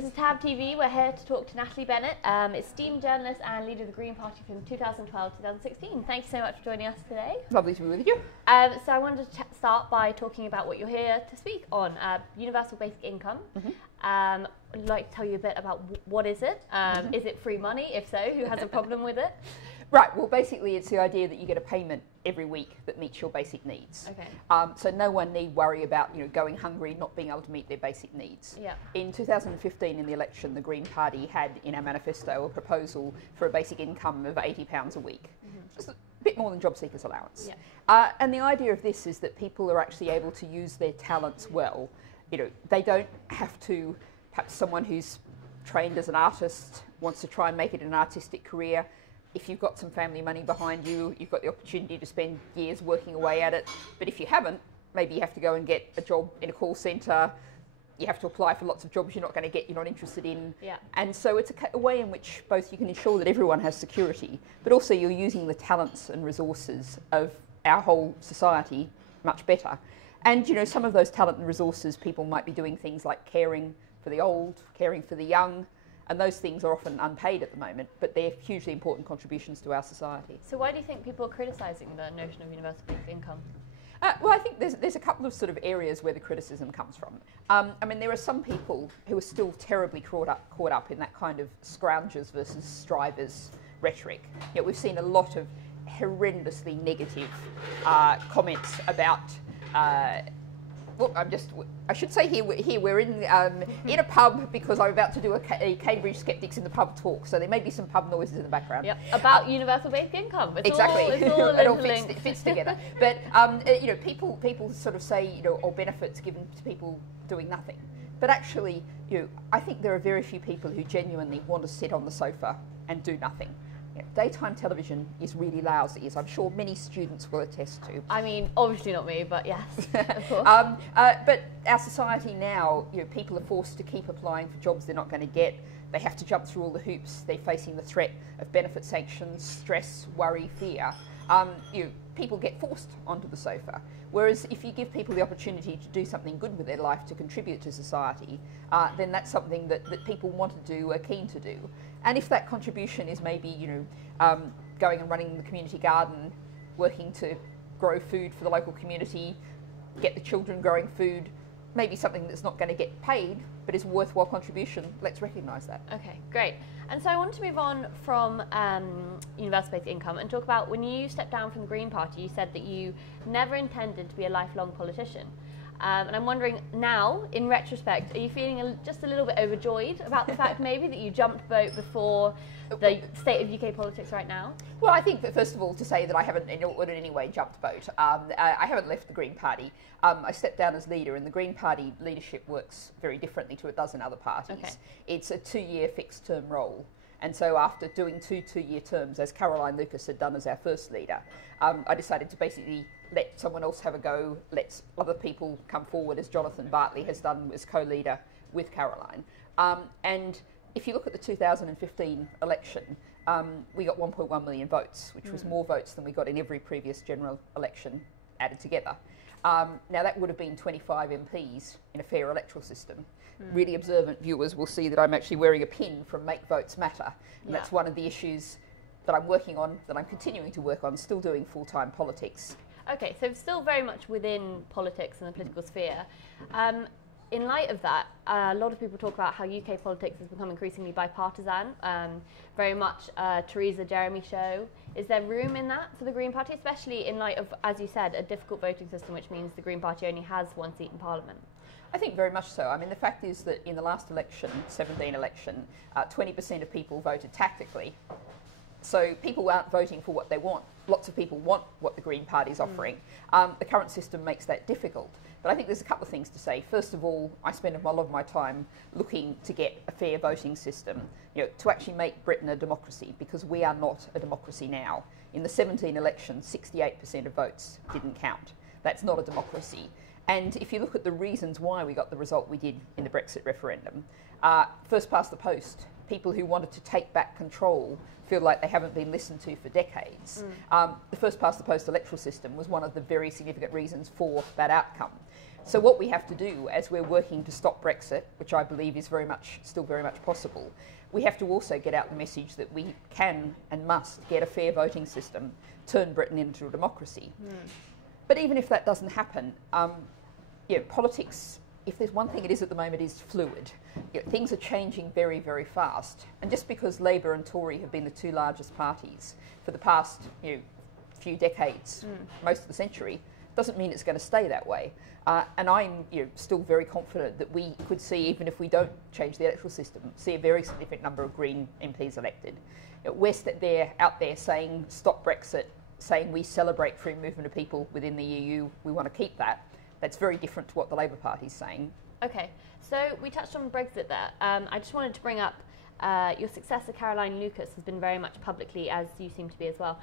This is Tab TV. We're here to talk to Natalie Bennett, esteemed journalist and leader of the Green Party from 2012-2016. Thank you so much for joining us today. Lovely to be with you. So I wanted to start by talking about what you're here to speak on, universal basic income. I'd like to tell you a bit about what is it. Is it free money? If so, who has a problem with it? Right, well basically it's the idea that you get a payment every week that meets your basic needs. Okay. So no one need worry about going hungry, not being able to meet their basic needs. Yeah. In 2015 in the election, the Green Party had in our manifesto a proposal for a basic income of £80 a week. Just a bit more than job seekers allowance. Yeah. And the idea of this is that people are actually able to use their talents well. They don't have to, perhaps someone who's trained as an artist wants to try and make it an artistic career. If you've got some family money behind you, you've got the opportunity to spend years working away at it. But if you haven't, maybe you have to go and get a job in a call centre. You have to apply for lots of jobs you're not going to get, you're not interested in. Yeah. And so it's a way in which both you can ensure that everyone has security, but also you're using the talents and resources of our whole society much better. And some of those talent and resources, people might be doing things like caring for the old, caring for the young, and those things are often unpaid at the moment, but they're hugely important contributions to our society. So why do you think people are criticising the notion of universal basic income? Well, I think there's a couple of sort of areas where the criticism comes from. I mean, there are some people who are still terribly caught up in that kind of scroungers versus strivers rhetoric. We've seen a lot of horrendously negative comments about. Well, I should say here we're in a pub because I'm about to do a Cambridge Skeptics in the Pub talk, so there may be some pub noises in the background. Yep. About universal basic income. Exactly. It's all it all linked. fits together. But people sort of say or benefits given to people doing nothing. But actually, I think there are very few people who genuinely want to sit on the sofa and do nothing. Daytime television is really lousy, as I'm sure many students will attest to. I mean, obviously not me, but yes, of course. But our society now, people are forced to keep applying for jobs they're not going to get. They have to jump through all the hoops. They're facing the threat of benefit sanctions, stress, worry, fear. People get forced onto the sofa. Whereas if you give people the opportunity to do something good with their life, to contribute to society, then that's something that people want to do, are keen to do. And if that contribution is maybe, going and running the community garden, working to grow food for the local community, get the children growing food, maybe something that's not going to get paid, but is a worthwhile contribution, let's recognise that. Okay, great. And so I want to move on from universal basic income and talk about when you stepped down from the Green Party, you said that you never intended to be a lifelong politician. And I'm wondering now, in retrospect, are you feeling just a little bit overjoyed about the fact maybe that you jumped boat before the state of UK politics right now? Well, I think that first of all to say that I haven't in any way jumped boat. I haven't left the Green Party. I stepped down as leader, and the Green Party leadership works very differently to a dozen other parties. Okay. It's a 2-year fixed term role. And so after doing two-year terms, as Caroline Lucas had done as our first leader, I decided to basically let someone else have a go, let other people come forward, as Jonathan Bartley has done as co-leader with Caroline. And if you look at the 2015 election, we got 1.1 million votes, which was more votes than we got in every previous general election added together. Now that would have been 25 MPs in a fair electoral system. Really observant viewers will see that I'm actually wearing a pin from Make Votes Matter, and that's one of the issues that I'm working on, that I'm continuing to work on, still doing full-time politics. Okay, so still very much within politics and the political sphere. In light of that, a lot of people talk about how UK politics has become increasingly bipartisan, very much Theresa Jeremy show. Is there room in that for the Green Party, especially in light of, as you said, a difficult voting system, which means the Green Party only has one seat in Parliament? I think very much so. I mean, the fact is that in the last election, 17 election, 20% of people voted tactically. So people aren't voting for what they want. Lots of people want what the Green Party is offering. The current system makes that difficult. But I think there's a couple of things to say. First of all, I spend a lot of my time looking to get a fair voting system, to actually make Britain a democracy, because we are not a democracy now. In the 17 elections, 68% of votes didn't count. That's not a democracy. And if you look at the reasons why we got the result we did in the Brexit referendum, first past the post, people who wanted to take back control feel like they haven't been listened to for decades. The first past the post electoral system was one of the very significant reasons for that outcome. So what we have to do as we're working to stop Brexit, which I believe is still very much possible, we have to also get out the message that we can and must get a fair voting system, turn Britain into a democracy. But even if that doesn't happen, politics, if there's one thing it is at the moment, is fluid. Things are changing very, very fast. And just because Labour and Tory have been the two largest parties for the past few decades, most of the century, doesn't mean it's going to stay that way. And I'm still very confident that we could see, even if we don't change the electoral system, see a very significant number of Green MPs elected. They're out there saying stop Brexit, saying we celebrate free movement of people within the EU, we want to keep that. That's very different to what the Labour Party's saying. Okay, so we touched on Brexit there. I just wanted to bring up your successor, Caroline Lucas, has been very much publicly, as you seem to be as well,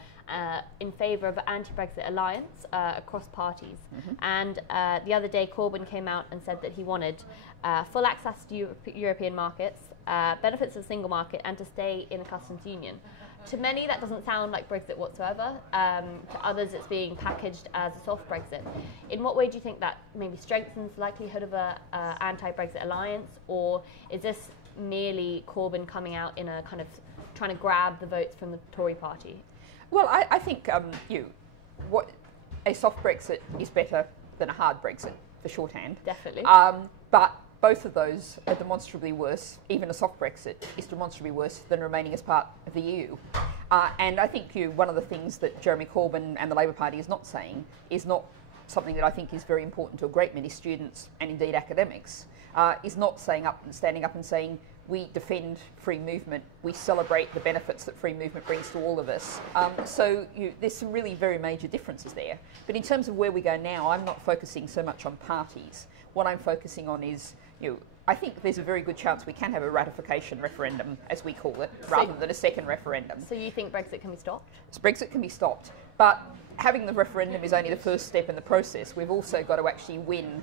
in favour of an anti-Brexit alliance across parties. And the other day, Corbyn came out and said that he wanted full access to European markets, benefits of the single market, and to stay in the customs union. To many, that doesn't sound like Brexit whatsoever. To others, it's being packaged as a soft Brexit. In what way do you think that maybe strengthens the likelihood of an anti-Brexit alliance, or is this merely Corbyn coming out in a kind of trying to grab the votes from the Tory party? Well, I think a soft Brexit is better than a hard Brexit, for shorthand. Definitely. But both of those are demonstrably worse. Even a soft Brexit is demonstrably worse than remaining as part of the EU. And I think one of the things that Jeremy Corbyn and the Labour Party is not saying is not something that I think is very important to a great many students and indeed academics, is not standing up and saying we defend free movement, we celebrate the benefits that free movement brings to all of us. So there's some really very major differences there. But in terms of where we go now, I'm not focusing so much on parties. What I'm focusing on is, I think there's a very good chance we can have a ratification referendum, as we call it, rather than a second referendum. So you think Brexit can be stopped? So Brexit can be stopped, but having the referendum is only the first step in the process. We've also got to actually win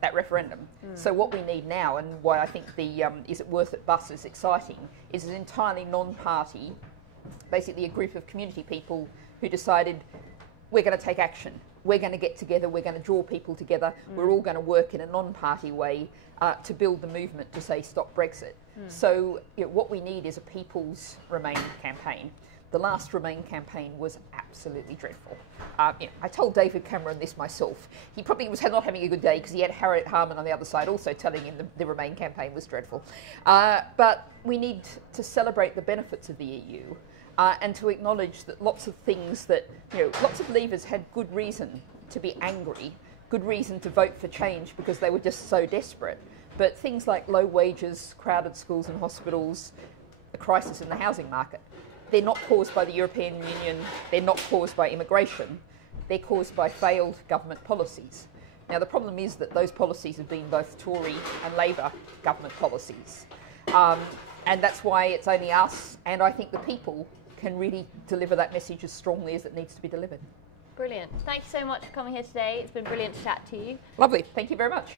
that referendum. So what we need now, and why I think the Is It Worth It bus is exciting, is an entirely non-party, basically a group of community people who decided we're going to take action. We're going to get together, we're going to draw people together, we're all going to work in a non-party way to build the movement to say stop Brexit. So what we need is a people's Remain campaign. The last Remain campaign was absolutely dreadful. I told David Cameron this myself. He probably was not having a good day because he had Harriet Harman on the other side also telling him the Remain campaign was dreadful. But we need to celebrate the benefits of the EU. And to acknowledge that lots of things that, lots of Leavers had good reason to be angry, good reason to vote for change because they were just so desperate. But things like low wages, crowded schools and hospitals, a crisis in the housing market, they're not caused by the European Union, they're not caused by immigration, they're caused by failed government policies. Now the problem is that those policies have been both Tory and Labour government policies. And that's why it's only us and I think the people can really deliver that message as strongly as it needs to be delivered. Brilliant. Thank you so much for coming here today. It's been brilliant to chat to you. Lovely. Thank you very much.